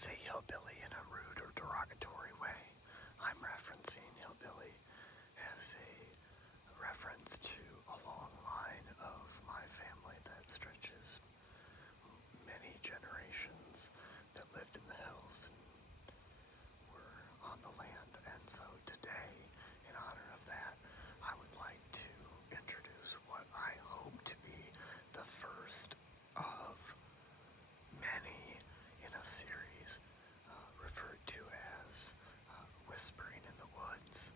say hillbilly in a rude or derogatory way. I'm referencing hillbilly as a reference to a long line of my family that stretches many generations that lived in the hills and were on the land. And so today, in honor of that, I would like to introduce what I hope to be the first of many in a series referred to as Whispering in the Woods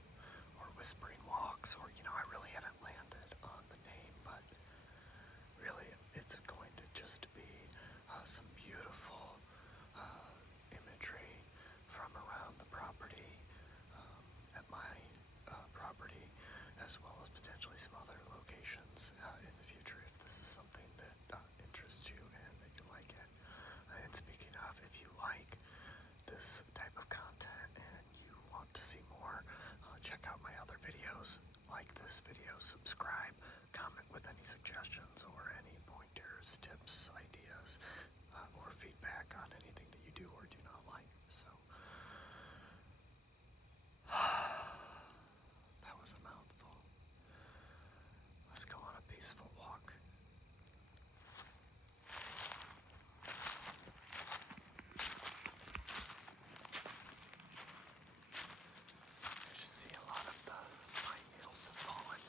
or Whispering Walks, or I really haven't landed on the name, but really it's going to just be some beautiful imagery from around the property, at my property, as well as potentially some other locations in the future if this is something that interests you and that you like it. And speaking of, if you like this type of content and you want to see more, check out my other videos, like this video, subscribe, comment with any suggestions or any pointers, tips, ideas, or feedback on anything that you do or do not like. So, that was a mouthful. Let's go on a peaceful walk. As you see, a lot of the pine needles have fallen.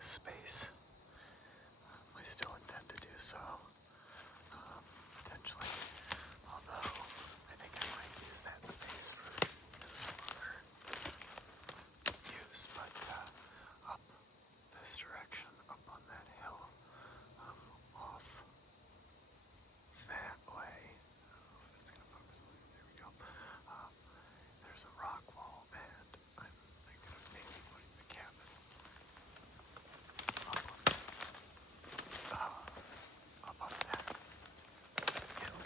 this space. I still intend to do so, potentially, although I think I might use that space for some other use, but up this direction, up on that hill, off that way, I don't know if it's going to focus on it, there we go, there's a rock wall, and I'm thinking of maybe putting the cabin up on that hill,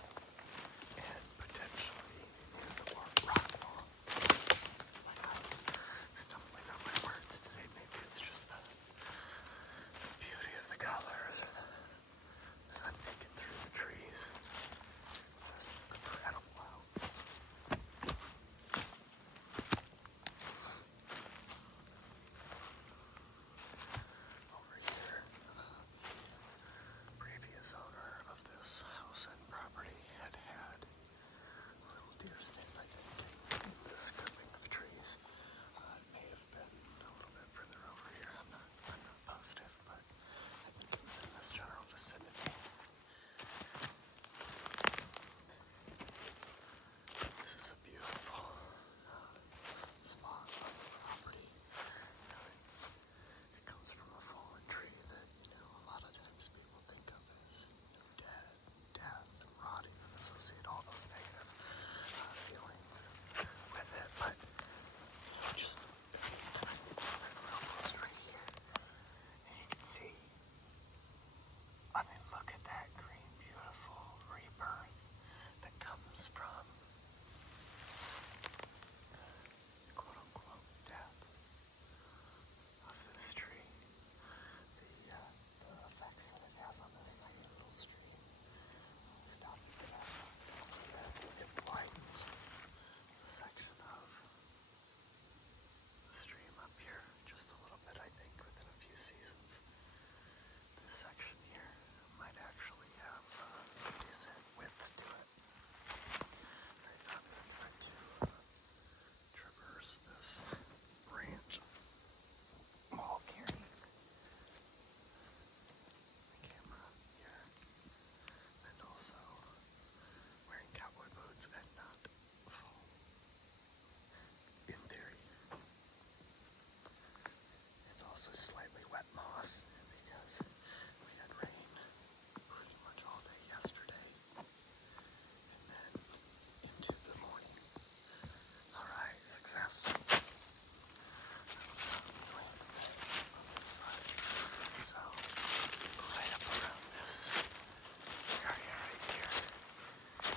and potentially near the rock wall. I'm stumbling on my words today. Maybe it's just the beauty of the colors, or the sun peeking through the trees. Just incredible out. Over here, the previous owner of this house and property had a little deer stand, I think, in this grouping of trees. It may have been a little bit further over here. I'm not positive, but I think it was in this general vicinity. This is a beautiful spot on the property. It comes from a fallen tree that, a lot of times people think of as, death and rotting, and associate all those negative feelings with it. But, just kind of real close right here, and you can see, look at that green, beautiful rebirth that comes from quote-unquote death of this tree. The effects that it has on this tiny little stream. Stop that. So that it widens the section of the stream up here just a little bit. I think within a few seasons, this section here might actually have some decent width to it. Right now I'm going to try to traverse this branch while carrying the camera here, and also wearing cowboy boots and not fall. In theory, it's also slightly wet moss because we had rain pretty much all day yesterday, and then into the morning. Alright, success. On this side. So, right up around this area right here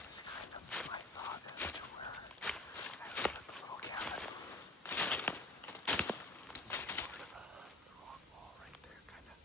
is kind of my thought as to where I would put the little cabin. It's sort of a rock wall right there, kind of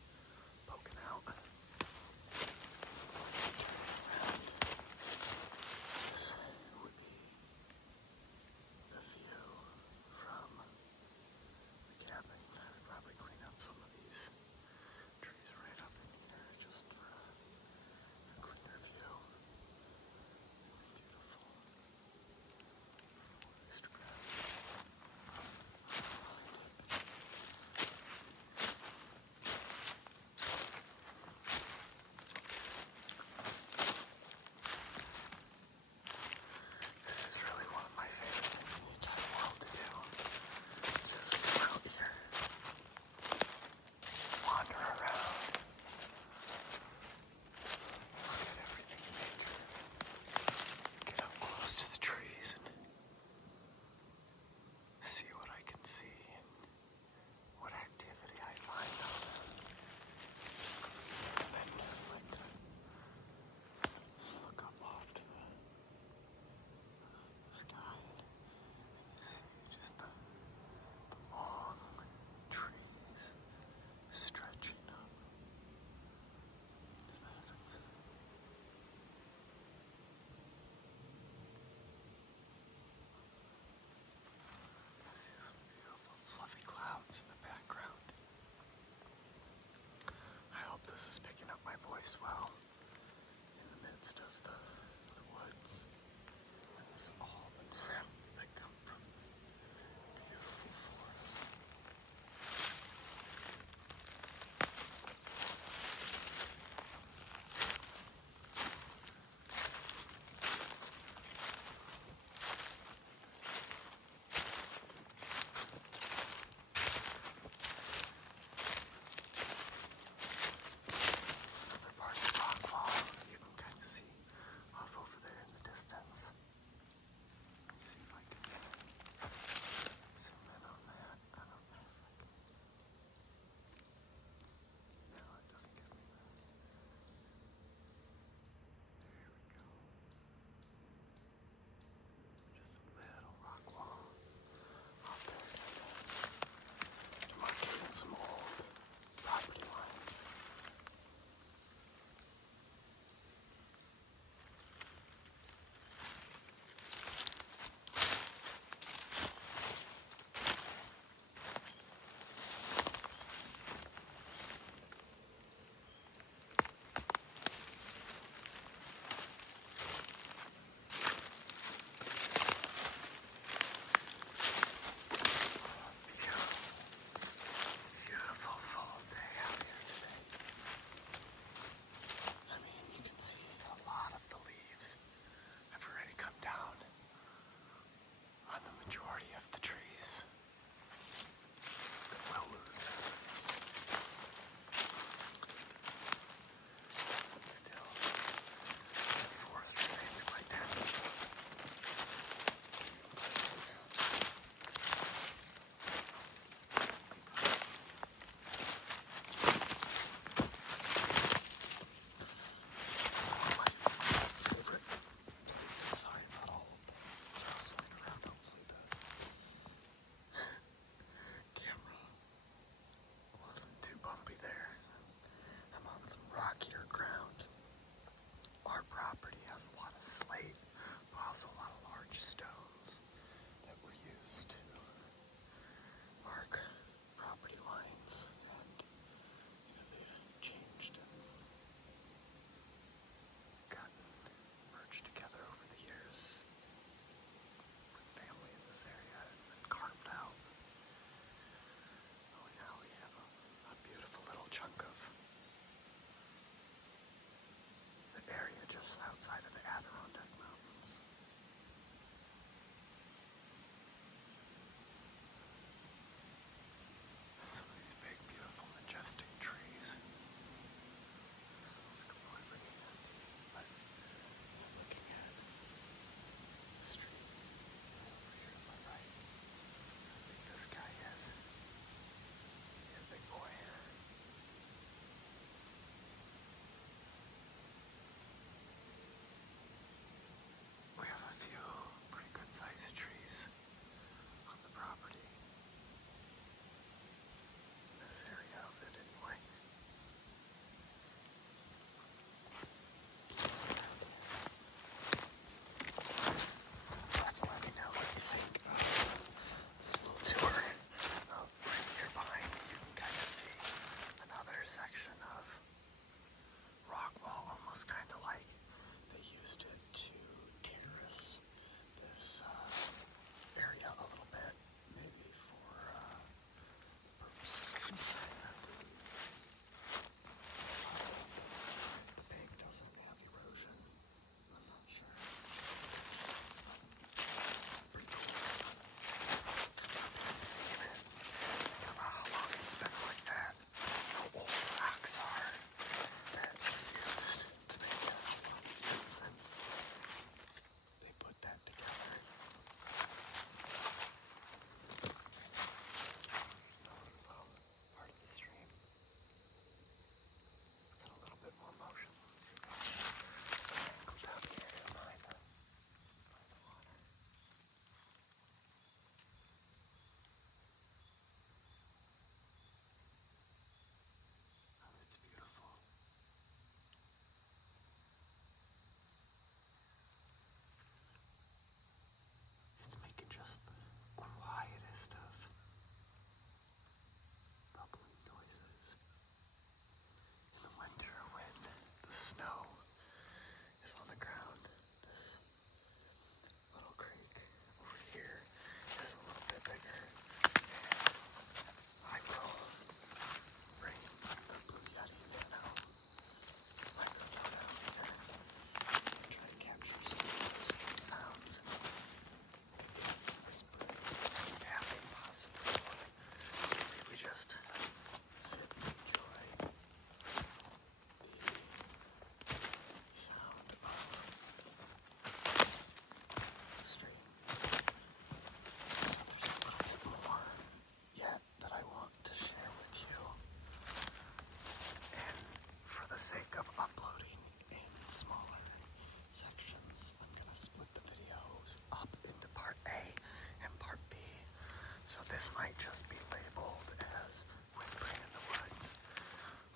this might just be labeled as Whispering in the Woods,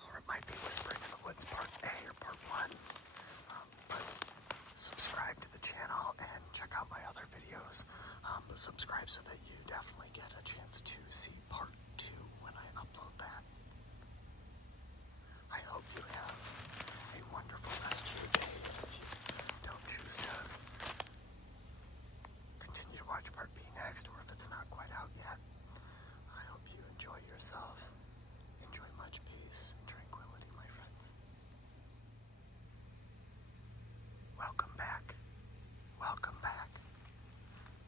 or it might be Whispering in the Woods Part A or Part 1. But subscribe to the channel and check out my other videos. But subscribe so that you definitely get a chance to see Part 2 when I upload that. I hope you have a wonderful rest of your day. If you don't choose to continue to watch Part B next, or if it's not quite out yet, I hope you enjoy yourself. Enjoy much peace and tranquility, my friends. Welcome back. Welcome back.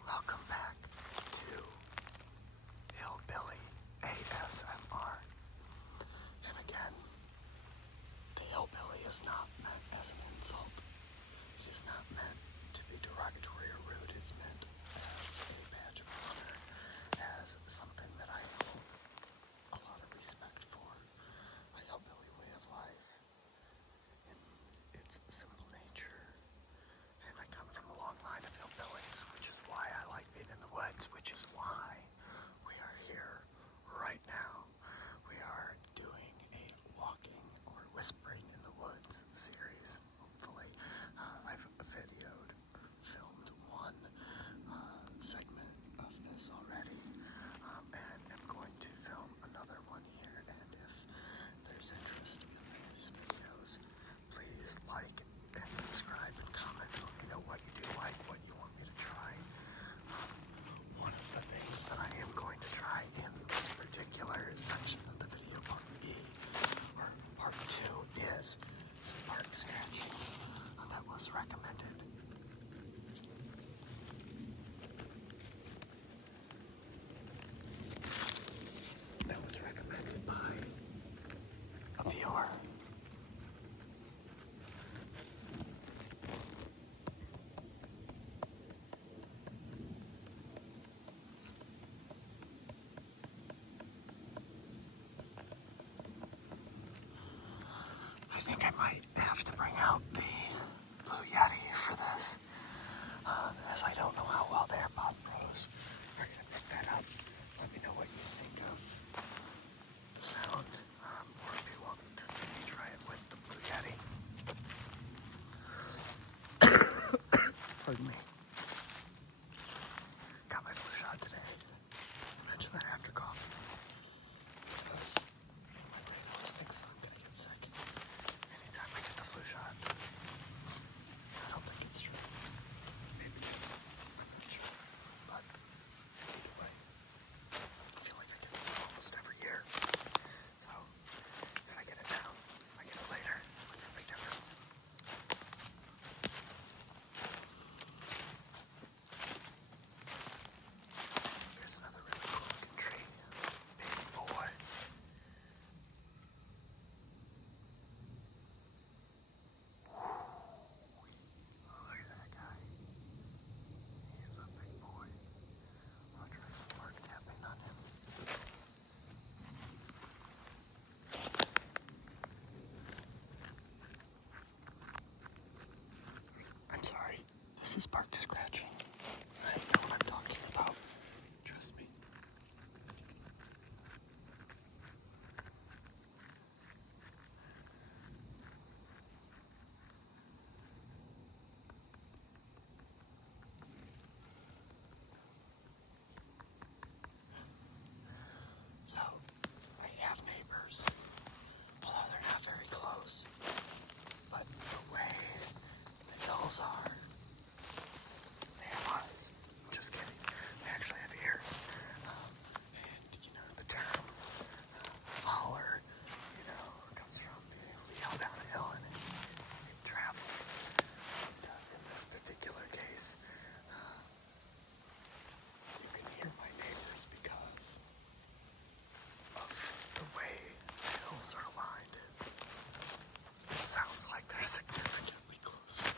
Welcome back to Hillbilly ASMR. And again, the hillbilly is not meant as an insult. It is not meant to be derogatory or rude. It's meant as a badge of honor, as something that I hold a lot of respect for. A hillbilly way of life in its simple nature. And I come from a long line of hillbillies, which is why I like being in the woods, which is why we are here right now. We are doing a walking or whispering in the woods series, hopefully. I've filmed one segment of this already, and I'm going to film another one here. And if there's interest in these videos, please like and subscribe and comment. Let me know what you do like, what you want me to try. One of the things that I am going to try in this particular section of the video, Part B, or Part 2, is some bark scratching that was recommended. That was recommended by a viewer. I think I might have to bring out the Blue Yeti for this, as I don't know how well their pop pros are going to pick that up. Let me know what you think of the sound, or if you want to see me try it with the Blue Yeti. Pardon me. Got my flu shot today. Mention that after coffee. Because everybody always thinks I'm gonna get sick anytime I get the flu shot. I don't think it's true. Maybe it is. I'm not sure. But either way, I feel like I get it almost every year. So if I get it now, if I get it later, what's the big difference? Here's another really cool looking tree. Baby boy. Look at that guy. He's a big boy. I'll try some bark tapping on him. I'm sorry. This is bark scratching. I know what I'm talking about. Trust me. So, I have neighbors, although they're not very close. But the way the hills are, they have eyes. I'm just kidding. They actually have ears. And, the term holler, comes from being able to yell down a hill and it travels. And, in this particular case, you can hear my neighbors because of the way the hills are aligned. It sounds like they're significantly closer.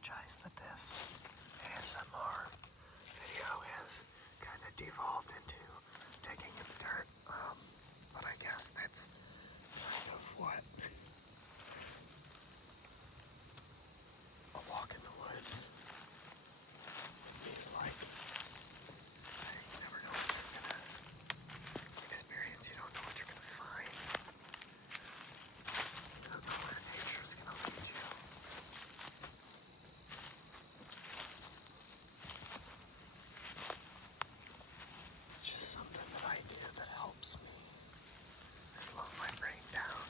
apologize that this ASMR video has kind of devolved into digging in the dirt, but I guess that's kind of what a walk in the woods is like. You never know what you're gonna experience, you don't know what you're gonna find, you don't know where nature's gonna lead you. It's just something that I do that helps me slow my brain down.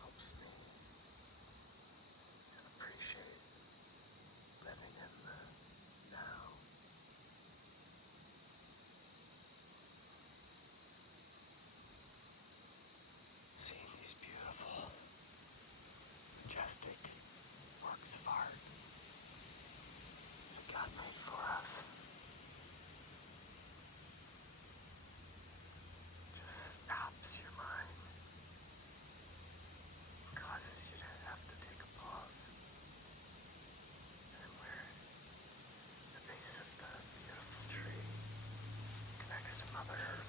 Helps me to appreciate living in the now. Seeing these beautiful, majestic works of art that God made for us just stops your mind, causes you to have to take a pause. And where the base of the beautiful tree connects to Mother Earth,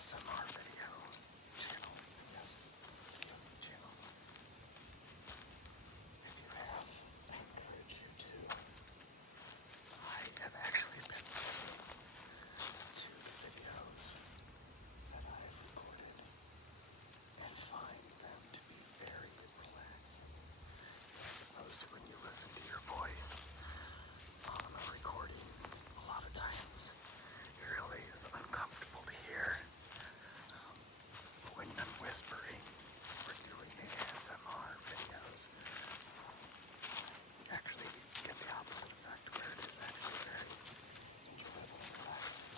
ASMR video channel. Yes, video channel. If you have, I encourage you to. I have actually been listening to the videos that I've recorded and find them to be very relaxing, as opposed to when you listen to your voice on a recording. A lot of times it really is uncomfortable to hear. When I'm whispering or doing the ASMR videos, you actually get the opposite effect, where it is actually very enjoyable and relaxing.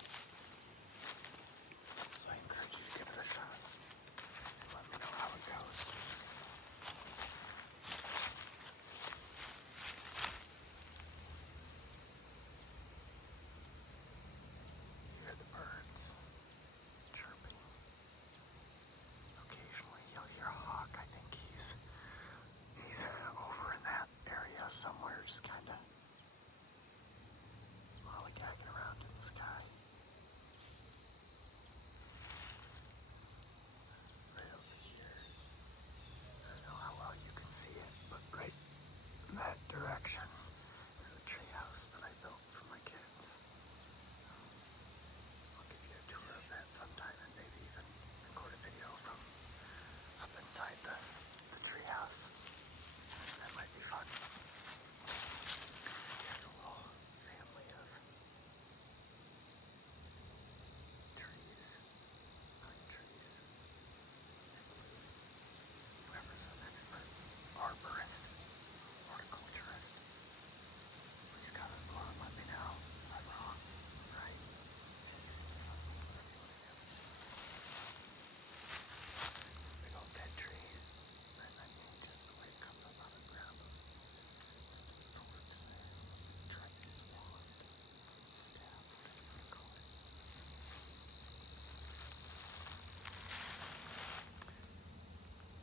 So I encourage you to give it a shot and let me know how it goes. Hear the birds chirping. Occasionally you'll hear a hawk. I think he's over in that area somewhere, just kind of lollygagging around in the sky. Right over here. I don't know how well you can see it, but right in that direction is a treehouse that I built for my kids. I'll give you a tour of that sometime and maybe even record a video from up inside the treehouse. That might be fun. There's a little family of trees, pine trees. I believe whoever's an expert, arborist, horticulturist, please comment below and let me know if I'm wrong, right? Whatever you want to do. Big old dead tree. Isn't that neat? Just the way it comes up out of the ground. Those stupid forks there. Almost like Triton's wand. Staff, whatever you want to call it.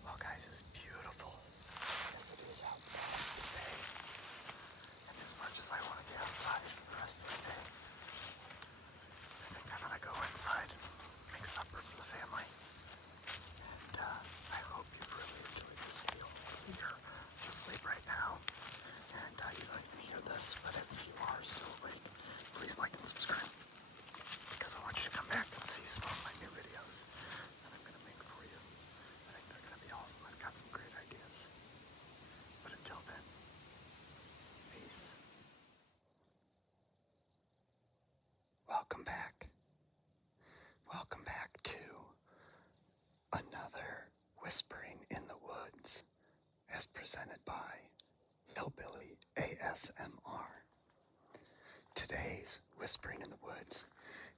Well, guys, it's beautiful. Yes, it is outside today. And as much as I want to get outside for the rest of the day, I think I'm going to go inside and make supper for the family. And I hope you've really enjoyed this video. You're asleep right now, and you don't even hear this, but if you are still awake, please like and subscribe, because I want you to come back and see some of my new videos that I'm going to make for you. I think they're going to be awesome. I've got some great ideas. But until then, peace. Welcome back. Welcome back to another Whispering in the Woods, as presented by Hillbilly ASMR. Today's Whispering in the Woods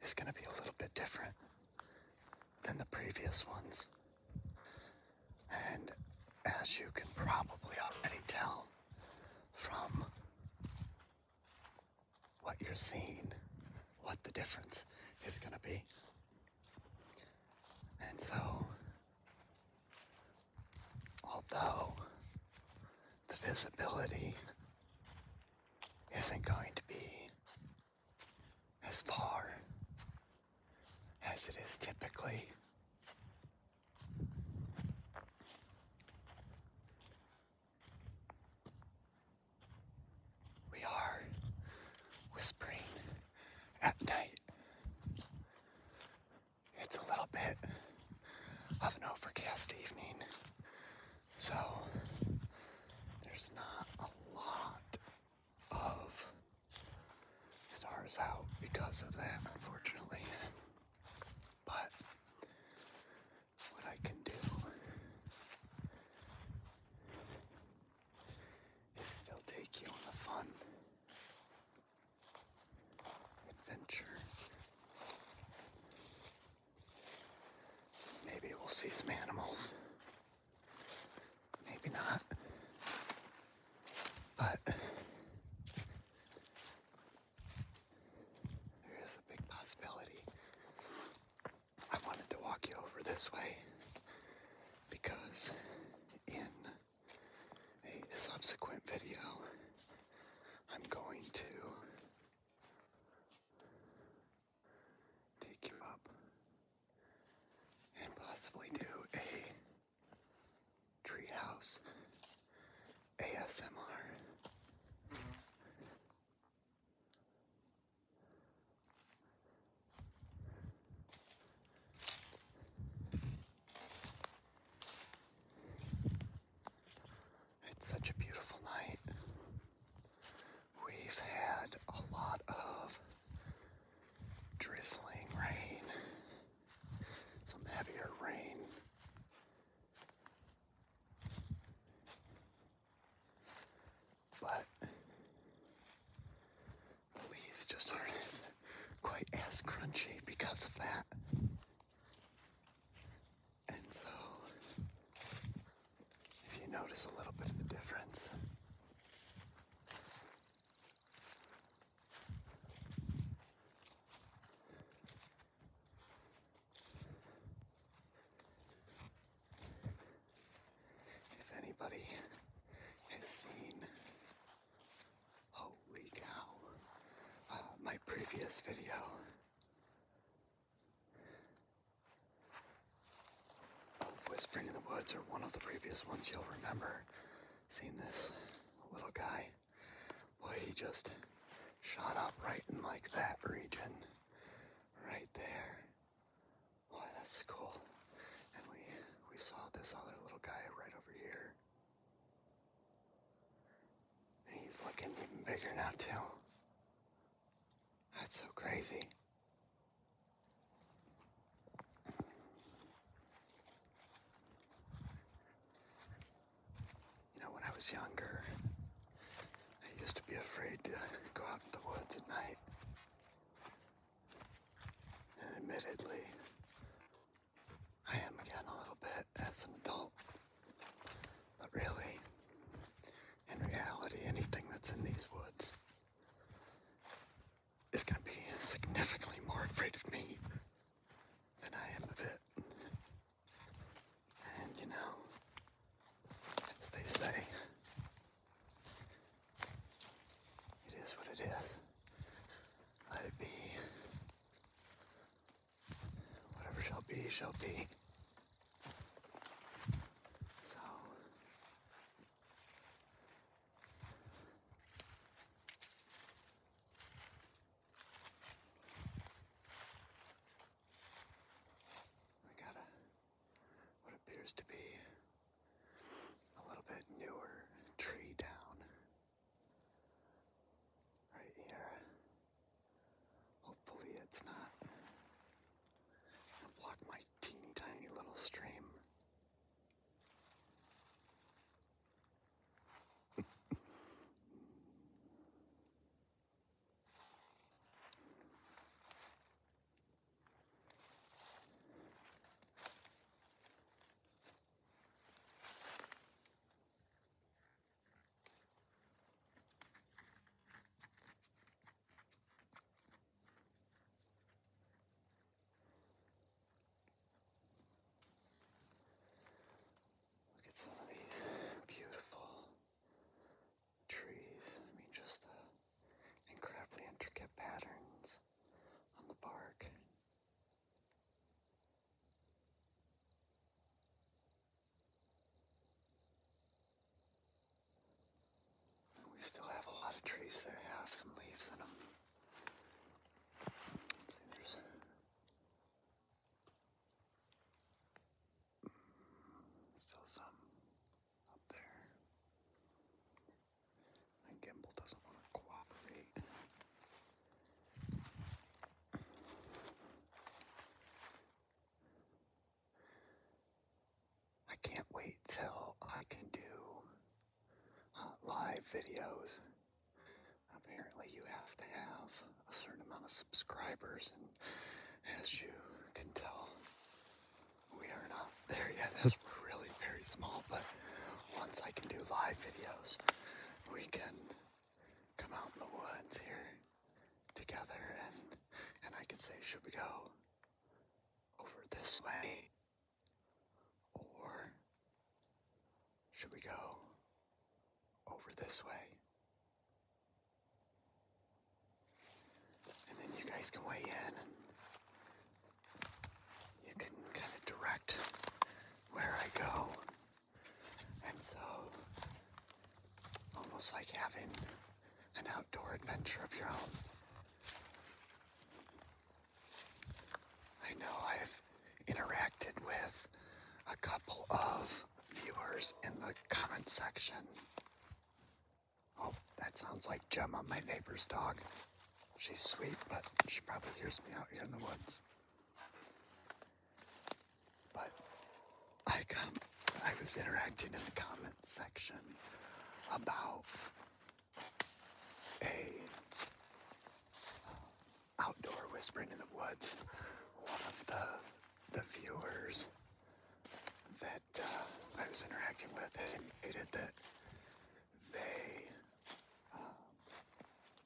is going to be a little bit different than the previous ones. And as you can probably already tell from what you're seeing, what the difference is going to be. And so, although the visibility isn't going to be as far as it is typically, we are whispering at night. It's a little bit of an overcast evening, so there's not a lot of stars out because of that, unfortunately. But what I can do is still take you on a fun adventure. Maybe we'll see some animals. Maybe not. But there is a big possibility. I wanted to walk you over this way because in a subsequent video, I'm going to take you up house ASMR. It's such a beautiful night. We've had a lot of drizzling rain, some heavier rain. But the leaves just aren't quite as crunchy because of that. And so, if you notice a little bit of the difference, if anybody has seen, holy cow, my previous video, Whispering in the Woods, or one of the previous ones, you'll remember seeing this little guy. Boy, he just shot up right in like that region, right there. Boy, that's cool. And we saw this other little guy right over here. And he's looking even bigger now too. That's so crazy. You know, when I was younger, I used to be afraid to go out in the woods at night. And admittedly, I am again a little bit as an adult. But really, in reality, anything that's in these woods is going to be significantly more afraid of me than I am of it. And you know, as they say, it is what it is. Let it be. Whatever shall be, shall be. So, we got what appears to be a little bit newer tree down right here. Hopefully it's not gonna block my teeny tiny little stream. Look at some of these beautiful trees. I mean, just the incredibly intricate patterns on the bark. And we still have a lot of trees that have some leaves in them. Let's see, there's still some up there. My gimbal doesn't want to cooperate. I can't wait till I can do live videos. Apparently you have to have a certain amount of subscribers, and as you can tell, we are not there yet, as we're really very small. But once I can do live videos, we can come out in the woods here together, and I can say, should we go over this way, or should we go over this way? And then you guys can weigh in, and you can kind of direct where I go. And so adventure of your own. I know I've interacted with a couple of viewers in the comment section. Oh, that sounds like Gemma, my neighbor's dog. She's sweet, but she probably hears me out here in the woods. But I was interacting in the comment section about a outdoor whispering in the woods. One of the viewers that I was interacting with had indicated that they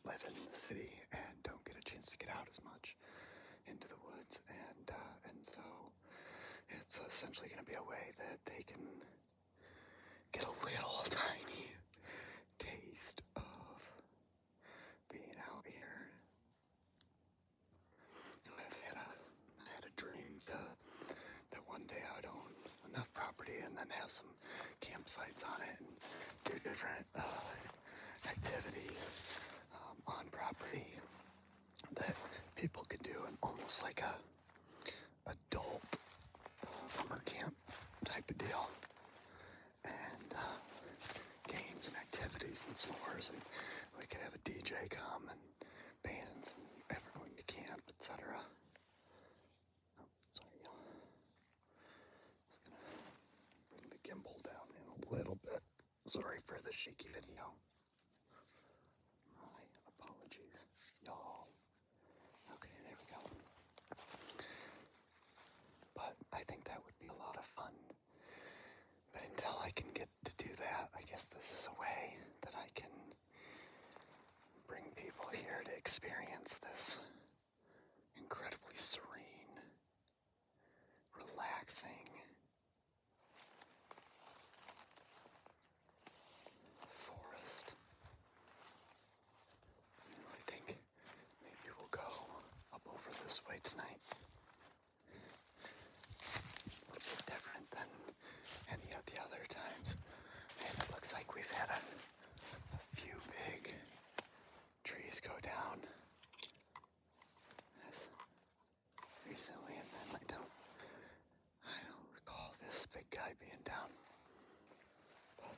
live in the city and don't get a chance to get out as much into the woods, and so it's essentially going to be a way that they can get a little tiny taste of being out here. And I had a dream that one day I would own enough property and then have some campsites on it and do different activities on property that people could do, and almost like a adult summer camp type of deal, and games and activities and s'mores, and we could have a DJ come and bands and everyone to camp, etc. Oh, sorry, I was gonna bring the gimbal down in a little bit. Sorry for the shaky video. My apologies, y'all. Okay, there we go. But I think that would be a lot of fun. But until I can get to do that, I guess this is a way that I can bring people here to experience this incredibly serene, relaxing forest. I think maybe we'll go up over this way tonight. A little bit different than any of the other times. And it looks like we've had a few big trees go down recently, and then I don't recall this big guy being down. But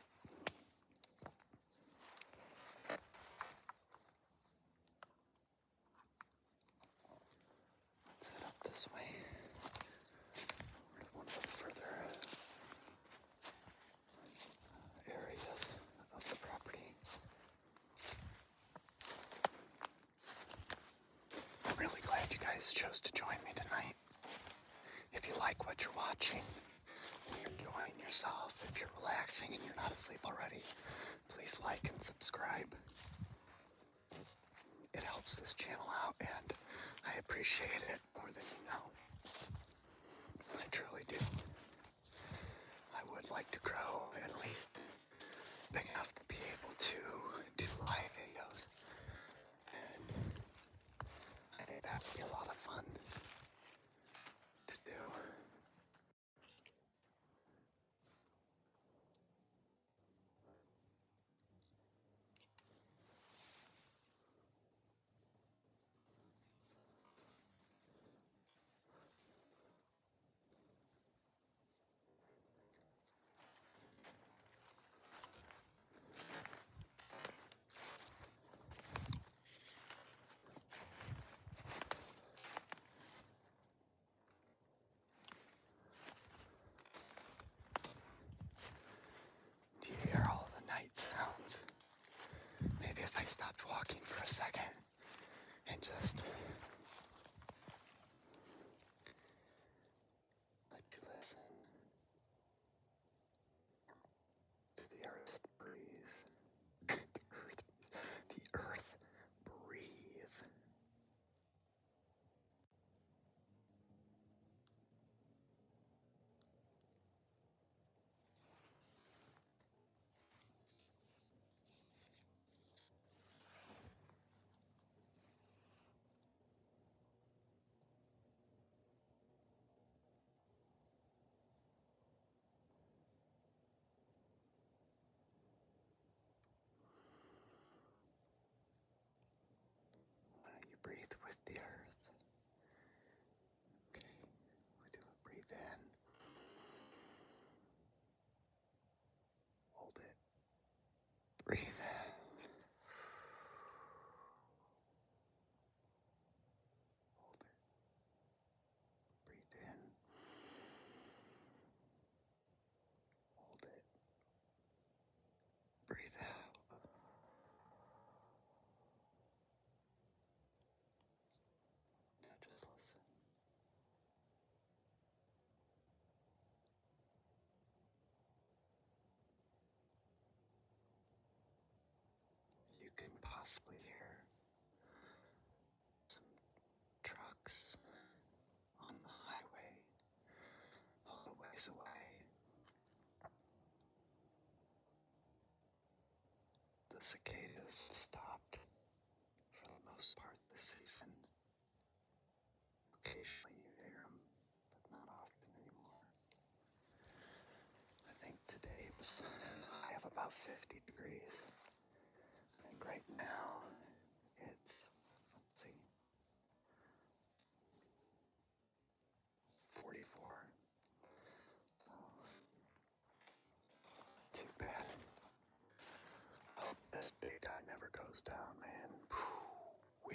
let's head up this way. We're to one of the further areas of the property. I'm really glad you guys chose to join me tonight. If you like what you're watching, and you're enjoying yourself, if you're relaxing and you're not asleep already, please like and subscribe. It helps this channel out, and I appreciate it more than you know. I truly do. I would like to grow at least big enough to be able to do live videos, and I think that would be a lot of fun to do. Do you hear all the night sounds? Maybe if I stopped walking for a second and just let you listen to the earth breathe. The earth breathe. possibly hear some trucks on the highway a little ways away. The cicadas have stopped for the most part this season. Occasionally you hear them, but not often anymore. I think today was a high of about 50 degrees. I think right now it's, let's see, 44. So, too bad. Hope this big guy never goes down, man. Whew,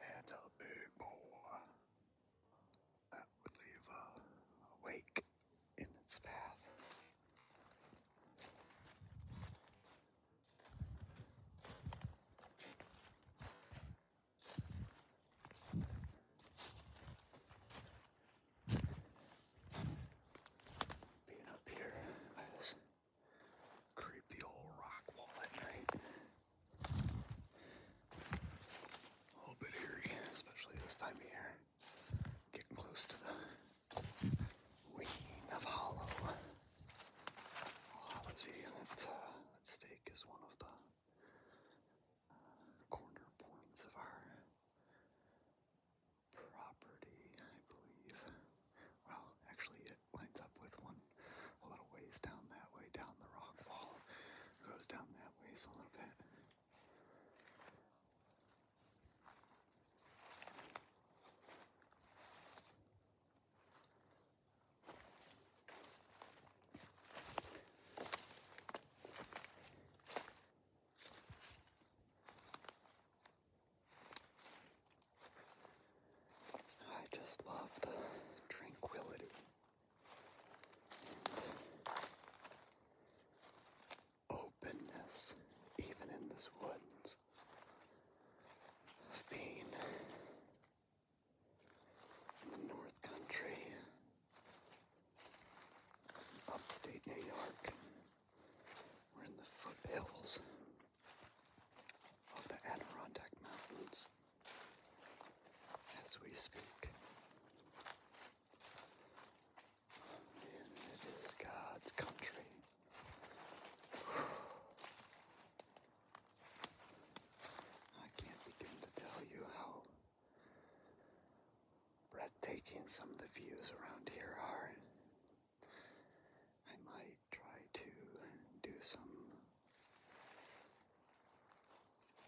that's a big boy. That would leave a wake in its path. Being up here by this creepy old rock wall at night. A little bit eerie, especially this time of year. Getting close to the weaning of Hollow. Hollow's that stake is one of the corner points of our property, I believe. Well, actually it lines up with one a little ways down that way, down the rock wall. Goes down that ways a little bit. I just love the tranquility and openness, even in this woods, of being in the North Country, upstate New York. We're in the foothills of the Adirondack Mountains as we speak. And it is God's country. I can't begin to tell you how breathtaking some of the views around here are. I might try to do some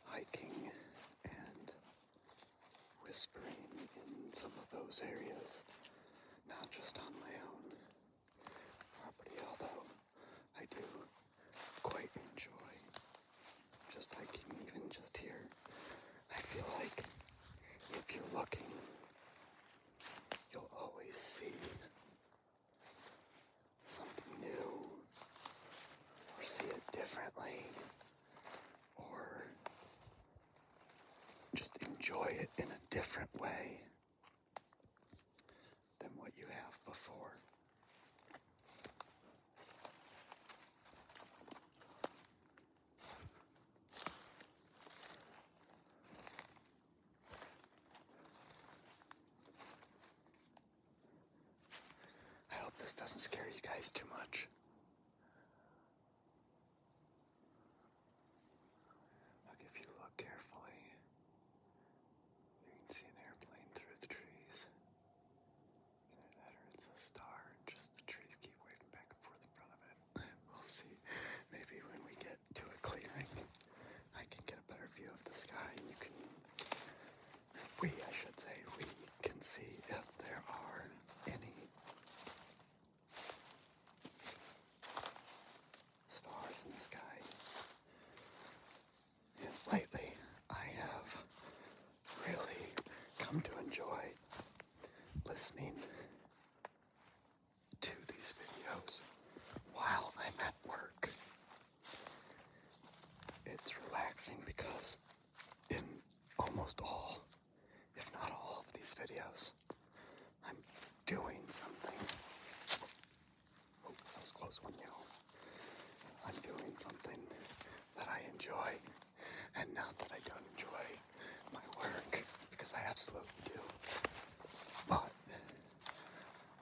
hiking and whispering in some of those areas, not just on my own property, although I do quite enjoy just hiking, even just here. I feel like if you're looking, you'll always see something new, or see it differently, or just enjoy it in a different way than what you have before. I hope this doesn't scare you guys too much. Look, if you look carefully, you can see an airplane through the trees. Either that or it's a star, and just the trees keep waving back and forth in front of it. We'll see. Maybe when we get to a clearing, I can get a better view of the sky, and we can see if there are any stars in the sky. And lately, I have really come to enjoy listening to these videos while I'm at work. It's relaxing because in almost all, if not all of these videos, I'm doing something. Oh, that was a close one, y'all. I'm doing something that I enjoy. absolutely do. But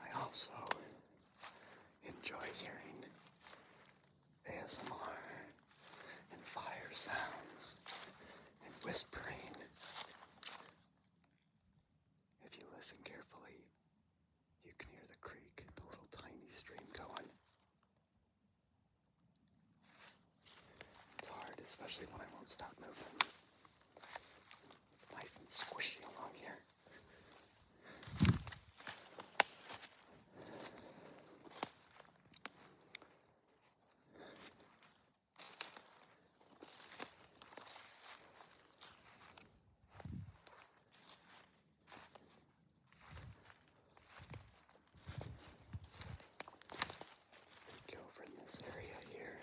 I also enjoy hearing ASMR and fire sounds and whispering. If you listen carefully, you can hear the creek, the little tiny stream going. It's hard, especially when I won't stop moving. It's nice and squishy along here. Go over in this area here.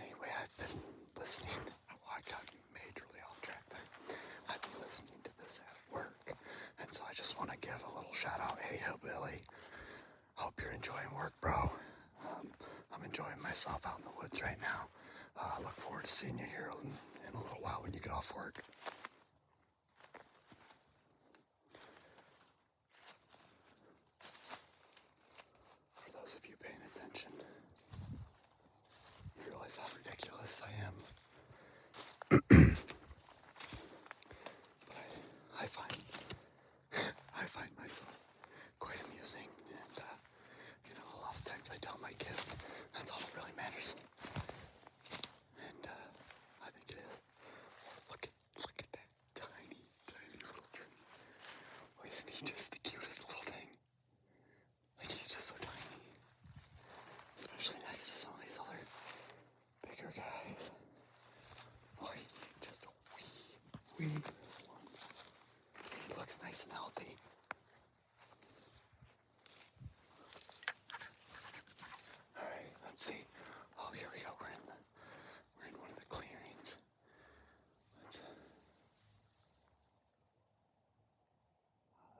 Anyway, I've been listening. Well, I got majorly off track there. I've been listening to this at work, and so I just want to give a little shout out. Hey, Hillbilly. Hope you're enjoying work, bro. I'm enjoying myself out in the woods right now. Look forward to seeing you here in a little while when you get off work. For those of you paying attention, you realize how ridiculous I am. But I find myself quite amusing, and a lot of times I tell my kids that's all that really matters, and I think it is. Look at that tiny little tree. Oh, isn't he just the cutest little thing? Like, he's just so tiny, especially next to some of these other bigger guys. Oh, he's just a wee little one. He looks nice and healthy. Alright, let's see. Oh, here we go. We're in one of the clearings. Look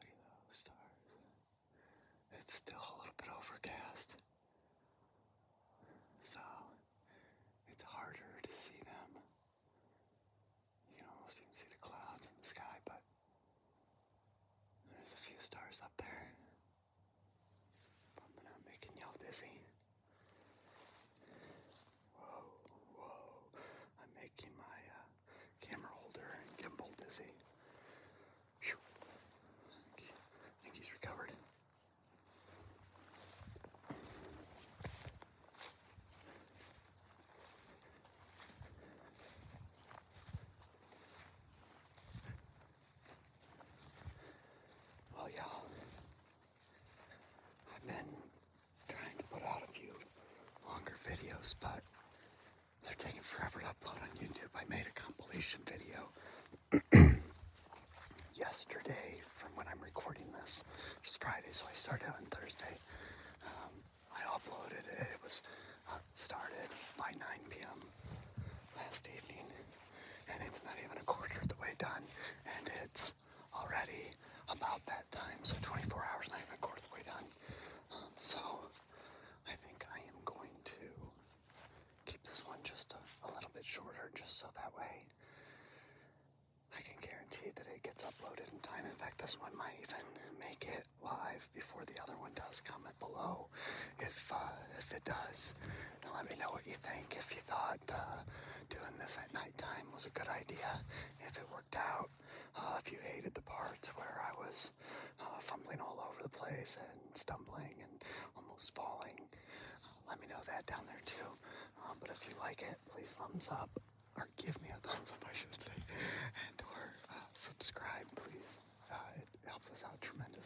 at those stars. It's still a little bit overcast, so it's harder to see them. You can almost even see the clouds in the sky, but there's a few stars up there. But I'm not making y'all dizzy. Whoa. I'm making my camera holder and gimbal dizzy. Whew. I think he's recovered. Well, y'all, I've been trying to put out a few longer videos, but they're taking forever to upload on YouTube. I made a compilation video yesterday from when I'm recording this. It's Friday, so I started on Thursday. I uploaded it. It was started by 9 p.m. last evening, and it's not even a quarter of the way done, and it's already about that time, so 24 hours, not even a quarter of the way done. So I think I am going to keep this one just a little bit shorter, just so that way I can guarantee that it gets uploaded in time. In fact, this one might even make it live before the other one does. Comment below if it does. Now let me know what you think. If you thought doing this at nighttime was a good idea, if it worked out, if you hated the parts where I was fumbling all over the place and stumbling and almost falling, let me know that down there too. But if you like it, please thumbs up, or give me a thumbs up, I should say, and or subscribe, please. It helps us out tremendously.